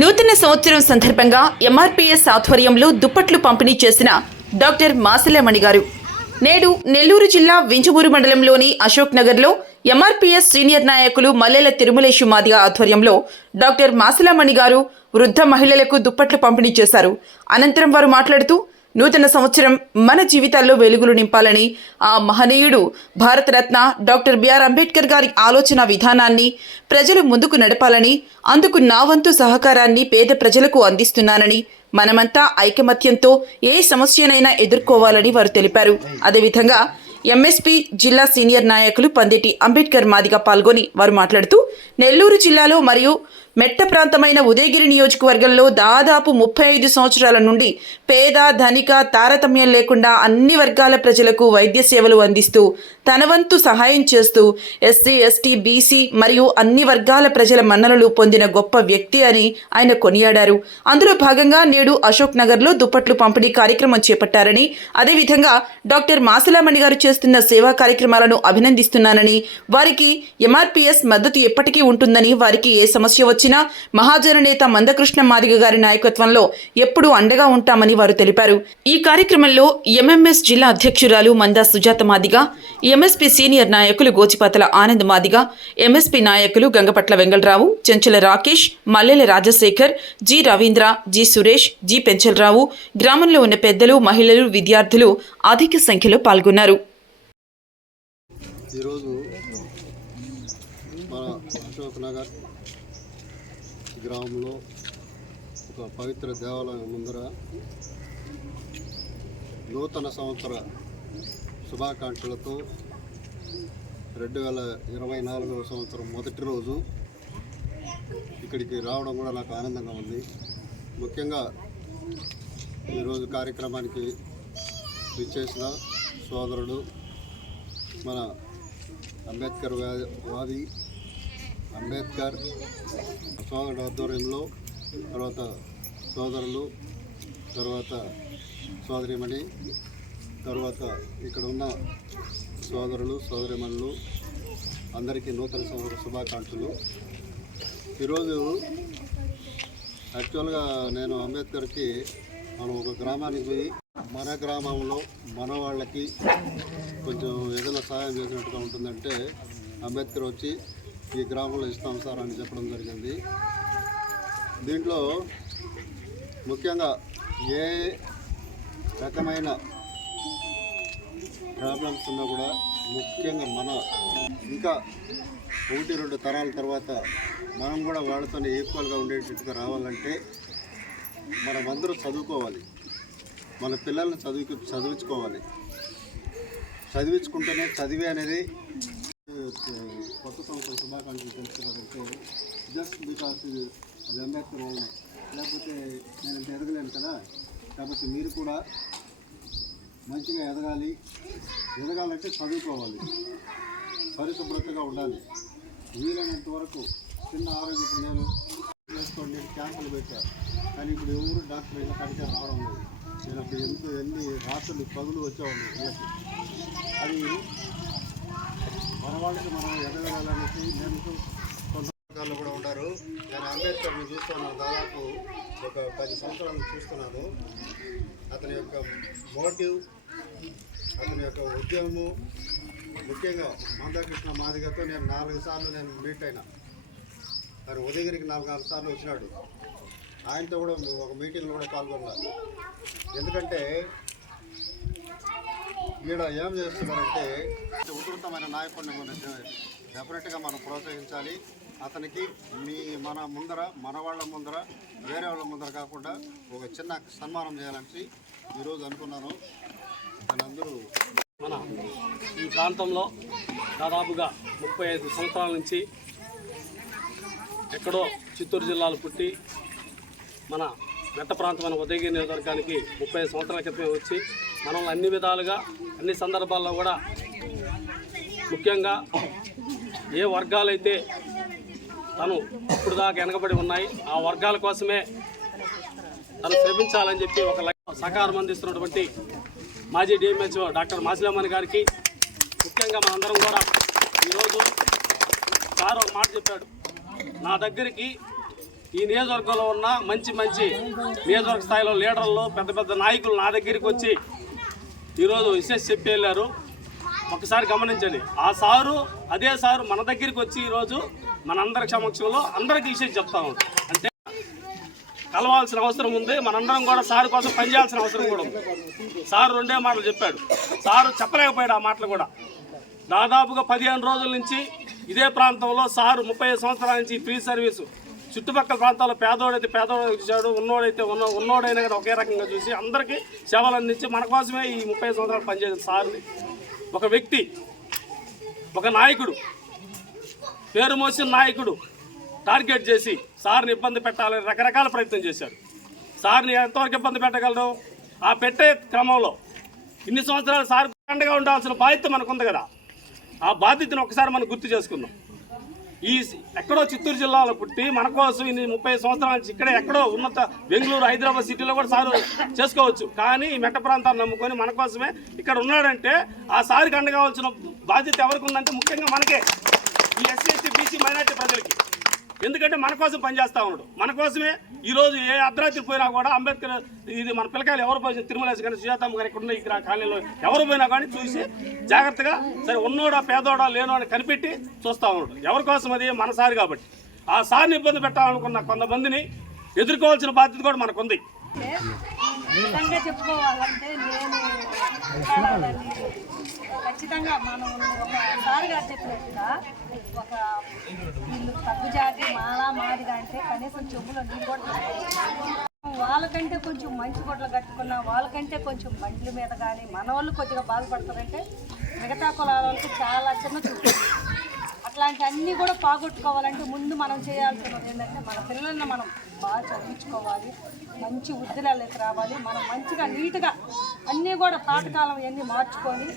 నూతన సంవత్సరం సందర్భంగా ఎంఆర్పీఎస్ ఆధ్వర్యంలో దుప్పట్లు పంపిణీ చేసిన డాక్టర్ మాసలమణి గారు. నేడు నెల్లూరు జిల్లా వింజమూరు మండలంలోని అశోక్ నగర్లో ఎంఆర్పీఎస్ సీనియర్ నాయకులు మల్లెల తిరుమలేశు మాదిగ ఆధ్వర్యంలో డాక్టర్ మాసలమణి గారు వృద్ధ మహిళలకు దుప్పట్లు పంపిణీ చేశారు. అనంతరం వారు మాట్లాడుతూ నూతన సంవత్సరం మన జీవితాల్లో వెలుగులు నింపాలని ఆ మహనీయుడు భారతరత్న డాక్టర్ బిఆర్ అంబేద్కర్ గారి ఆలోచన విధానాన్ని ప్రజలు ముందుకు నడపాలని అందుకు నా వంతు సహకారాన్ని పేద ప్రజలకు అందిస్తున్నానని మనమంతా ఐకమత్యంతో ఏ సమస్యనైనా ఎదుర్కోవాలని వారు తెలిపారు. అదేవిధంగా ఎంఎస్పీ జిల్లా సీనియర్ నాయకులు పందిటి అంబేద్కర్ మాదిగా పాల్గొని వారు మాట్లాడుతూ నెల్లూరు జిల్లాలో మరియు మెట్ట ప్రాంతమైన ఉదయగిరి నియోజకవర్గంలో దాదాపు ముప్పై ఐదు సంవత్సరాల నుండి పేద ధనిక తారతమ్యం లేకుండా అన్ని వర్గాల ప్రజలకు వైద్య సేవలు అందిస్తూ తన వంతు సహాయం చేస్తూ ఎస్సీ ఎస్టీ బీసీ మరియు అన్ని వర్గాల ప్రజల మన్ననలు పొందిన గొప్ప వ్యక్తి అని ఆయన కొనియాడారు. అందులో భాగంగా నేడు అశోక్ నగర్లో దుప్పట్లు పంపిణీ కార్యక్రమం చేపట్టారని అదేవిధంగా డాక్టర్ మాసలామణి గారు చేస్తున్న సేవా కార్యక్రమాలను అభినందిస్తున్నానని వారికి ఎంఆర్పీఎస్ మద్దతు ఎప్పటికీ ఉంటుందని వారికి ఏ సమస్య వచ్చినా మహాజన నేత మందకృష్ణ మాదిగ గారి నాయకత్వంలో ఎప్పుడూ అండగా ఉంటామని వారు తెలిపారు. ఈ కార్యక్రమంలో ఎంఎంఎస్ జిల్లా అధ్యక్షురాలు మందా సుజాత మాదిగ ఎంఎస్పీ సీనియర్ నాయకులు గోచిపాతల ఆనంద్ మాదిగ ఎంఎస్పీ నాయకులు Gangapatla Vengalarao Chenchala Rakesh Mallela Rajasekhar G Ravindra G Suresh G Penchalarao గ్రామంలో ఉన్న పెద్దలు మహిళలు విద్యార్థులు అధిక సంఖ్యలో పాల్గొన్నారు. ఈరోజు మన అశోక్ నగర్ గ్రామంలో ఒక పవిత్ర దేవాలయం ముందర నూతన సంవత్సర శుభాకాంక్షలతో రెండు వేల ఇరవై నాలుగవ సంవత్సరం మొదటి రోజు ఇక్కడికి రావడం కూడా నాకు ఆనందంగా ఉంది. ముఖ్యంగా ఈరోజు కార్యక్రమానికి విచ్చేసిన సోదరుడు మన అంబేద్కర్ వాది అంబేద్కర్ సోదరుడు ఆధ్వర్యంలో తర్వాత సోదరులు తర్వాత సోదరిమణి తర్వాత ఇక్కడ ఉన్న సోదరులు సోదరిమణులు అందరికీ నూతన సంవత్సర శుభాకాంక్షలు. ఈరోజు యాక్చువల్గా నేను అంబేద్కర్కి మనం ఒక గ్రామానికి పోయి మన గ్రామంలో మన వాళ్ళకి కొంచెం ఏదైనా సహాయం చేసినట్టుగా ఉంటుందంటే అంబేద్కర్ వచ్చి ఈ గ్రామంలో ఇస్తాం సార్ అని చెప్పడం జరిగింది. దీంట్లో ముఖ్యంగా ఏ రకమైన ప్రాబ్లమ్స్ ఉన్నా కూడా ముఖ్యంగా మన ఇంకా ఒకటి రెండు తరాల తర్వాత మనం కూడా వాళ్ళతోనే ఈక్వల్గా ఉండేటట్టుగా రావాలంటే మనమందరూ చదువుకోవాలి. మన పిల్లల్ని చదువు చదివించుకోవాలి. చదివించుకుంటేనే చదివే అనేది కొత్త సంవత్సరం శుభాకాంక్షలు తెలుస్తున్నారంటే జస్ట్ బికాస్ అది అంబేద్కర్ వల్లనే లేకపోతే నేను ఎదగలేను కదా కాబట్టి మీరు కూడా మంచిగా ఎదగాలి ఎదగాలంటే చదువుకోవాలి పరిశుభ్రతగా ఉండాలి వీలైనంత వరకు చిన్న ఆరోగ్య నేను వేసుకోండి క్యాంపులు పెట్టాను కానీ ఇప్పుడు ఎవరు డాక్టర్ అయినా కడితే రావడం లేదు నేను అప్పుడు ఎంత ఎన్ని రాత్రులు పగులు వచ్చేవాళ్ళు అది మన వాళ్ళకి మనం ఎదగలనేసి నేను కొంత కూడా ఉన్నారు. నేను అంబేద్కర్ని చూస్తున్నాను. దాదాపు ఒక పది సంవత్సరాలు చూస్తున్నాను. అతని యొక్క మోటివ్ అతని యొక్క ఉద్యమము ముఖ్యంగా మందకృష్ణ మాదిగతో నేను నాలుగు సార్లు నేను మీట్ అయినా. మరి ఉదయగిరికి నాలుగు నాలుగు సార్లు వచ్చినాడు. ఆయనతో కూడా ఒక మీటింగ్లో కూడా పాల్గొన్నాను ఎందుకంటే ఈడ ఏం చేస్తున్నారంటే ఉధృతమైన నాయకుడిని మనం డెఫినెట్గా మనం ప్రోత్సహించాలి. అతనికి మీ మన ముందర మన వాళ్ళ ముందర వేరే వాళ్ళ ముందర కాకుండా ఒక చిన్న సన్మానం చేయాలని ఈరోజు అనుకున్నాను. అందరూ మన ఈ ప్రాంతంలో దాదాపుగా ముప్పై ఐదు సంవత్సరాల నుంచి ఎక్కడో చిత్తూరు జిల్లాలో పుట్టి మన మెట్ట ప్రాంతమైన ఉదయగిరి నియోజకవర్గానికి ముప్పై ఐదు సంవత్సరాల క్రితమే వచ్చి మనం అన్ని విధాలుగా అన్ని సందర్భాల్లో కూడా ముఖ్యంగా ఏ వర్గాలైతే తను ఇప్పుడు దాకా వెనకబడి ఉన్నాయి ఆ వర్గాల కోసమే తను శ్రమించాలని చెప్పి ఒక సహకారం అందిస్తున్నటువంటి మాజీ డిఎంహెచ్ఓ డాక్టర్ మాసిలమ్మని గారికి. ముఖ్యంగా మనందరం కూడా ఈరోజు సార్ ఒక మాట చెప్పాడు. నా దగ్గరికి ఈ నియోజకవర్గంలో ఉన్న మంచి మంచి నియోజకవర్గ స్థాయిలో లీడర్లు పెద్ద పెద్ద నాయకులు నా దగ్గరికి వచ్చి ఈరోజు విశేష చెప్పి వెళ్ళారు. ఒకసారి గమనించండి. ఆ సారు అదే సారు మన దగ్గరికి వచ్చి ఈరోజు మనందరి సమక్షంలో అందరికీ విషయం చెప్తా ఉంటాం అంటే కలవాల్సిన అవసరం ఉంది. మనందరం కూడా సార్ కోసం పనిచేయాల్సిన అవసరం కూడా ఉంది. సార్ రెండే మాటలు చెప్పాడు. సారు చెప్పలేకపోయాడు ఆ మాటలు కూడా. దాదాపుగా పదిహేను రోజుల నుంచి ఇదే ప్రాంతంలో సారు ముప్పై సంవత్సరాల నుంచి ఫ్రీ సర్వీసు చుట్టుపక్కల ప్రాంతాల్లో పేదోడైతే పేదోడు చూశాడు ఉన్నోడైతే ఉన్న ఉన్నోడైనా కూడా ఒకే రకంగా చూసి అందరికీ సేవలు అందించి మన కోసమే ఈ ముప్పై సంవత్సరాలు పనిచేసిన సార్ని. ఒక వ్యక్తి ఒక నాయకుడు పేరు మోసిన నాయకుడు టార్గెట్ చేసి సార్ని ఇబ్బంది పెట్టాలని రకరకాల ప్రయత్నం చేశాడు సార్ని ఎంతవరకు ఇబ్బంది పెట్టగలరు? ఆ పెట్టే క్రమంలో ఇన్ని సంవత్సరాలు సార్ పండగా ఉండాల్సిన బాధ్యత మనకుంది కదా. ఆ బాధ్యతను ఒకసారి మనం గుర్తు చేసుకుందాం. ఈ ఎక్కడో చిత్తూరు జిల్లాలో పుట్టి మన కోసం ఇన్ని ముప్పై సంవత్సరాల నుంచి ఇక్కడే ఎక్కడో ఉన్నత బెంగళూరు హైదరాబాద్ సిటీలో కూడా సారు చేసుకోవచ్చు. కానీ ఈ మెట్ట ప్రాంతాన్ని నమ్ముకొని మన కోసమే ఇక్కడ ఉన్నాడంటే ఆ సారికి అండగావాల్సిన బాధ్యత ఎవరికి ఉందంటే ముఖ్యంగా మనకే. ఈ ఎస్సీ ఎస్టీ బీసీ మైనార్టీ ప్రజలకి. ఎందుకంటే మన కోసం పనిచేస్తూ ఉన్నాడు. మన కోసమే ఈ రోజు ఏ అర్ధరాత్రి పోయినా కూడా అంబేద్కర్ ఇది మన పిల్లకాయలు ఎవరు పోయి తిరుమలేసి కానీ సుజాతమ్మ గారు ఇక్కడ ఇక్కడ కాలనీలో ఎవరు పోయినా కానీ చూసి జాగ్రత్తగా సరే ఉన్నోడా పేదోడా లేనో అని కనిపెట్టి చూస్తా ఉన్నాడు. ఎవరి కోసం అది? మన సారి కాబట్టి. ఆ సారిని ఇబ్బంది పెట్టాలనుకున్న కొంతమందిని ఎదుర్కోవాల్సిన బాధ్యత కూడా మనకుంది. నిజంగా చెప్పుకోవాలంటే నేను ఖచ్చితంగా మనం ఒక గారు చెప్పినట్టుగా ఒక వీళ్ళు తగ్గు జాతి మాలా మాదిగా అంటే కనీసం చెవులో నీళ్ళు కూడా వాళ్ళకంటే కొంచెం మంచి గుడ్లు కట్టుకున్న వాళ్ళకంటే కొంచెం బండ్ల మీద కానీ మన వాళ్ళు కొద్దిగా బాధపడతారంటే మిగతా కులాల వాళ్ళకి చాలా చిన్న చూపు. అట్లాంటి అన్నీ కూడా పోగొట్టుకోవాలంటే ముందు మనం చేయాల్సినది ఏంటంటే మన పిల్లల్ని మనం బాగా చదివించుకోవాలి మంచి వృద్ధిలోకి రావాలి మనం మంచిగా నీట్గా అన్నీ కూడా పాతకాలం ఇవన్నీ మార్చుకొని